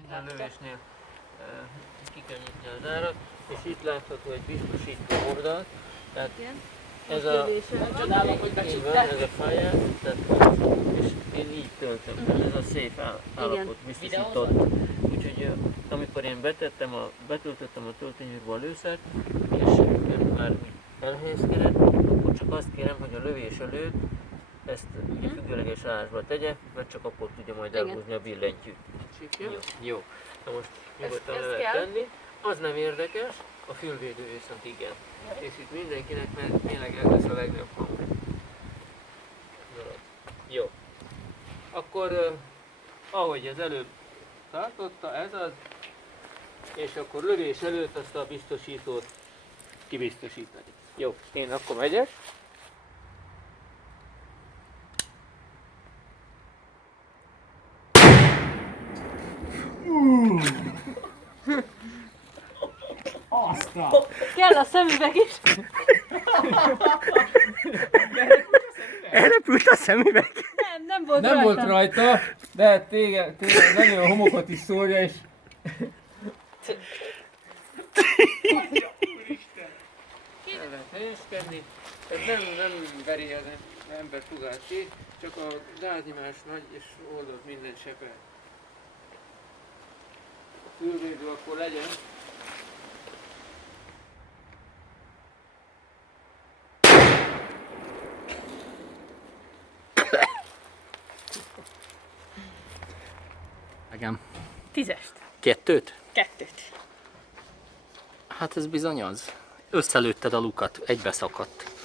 Minden lövésnél ki kell nyitni az árat, és itt látható egy biztosító oldal. Tehát ez a fáját, és én így töltöm, ez a safe állapot biztosított. Úgyhogy amikor én betöltöttem a töltényűrbe a lőszert, és ön már elhelyezkedett, akkor csak azt kérem, hogy a lövés előtt ezt ugye függőleges állásba tegye, mert csak akkor tudja majd elhúzni a billentyűt. Jó. Na most nyugodtan le lehet tenni. Az nem érdekes, a fülvédő viszont igen. És itt mindenkinek, mert tényleg ez lesz a legnagyobb hang. Jó. Akkor ahogy az előbb tartotta, ez az, és akkor lövés előtt azt a biztosítót kibiztosítani. Jó, én akkor megyek. Kell a szemüveg is. Elrepült a szemüveg. Nem volt rajta, de téged nagyon a homokot is szórja, és... El lehet helyezkedni. Ez nem veri az ember fogát ki, csak a gáznyomás nagy és oldott minden sepel. A fülvédő akkor legyen. Igen. 10-est. 2-t? 2-t. Hát ez bizony az. Összelőtted a lukat, egybe szakadt.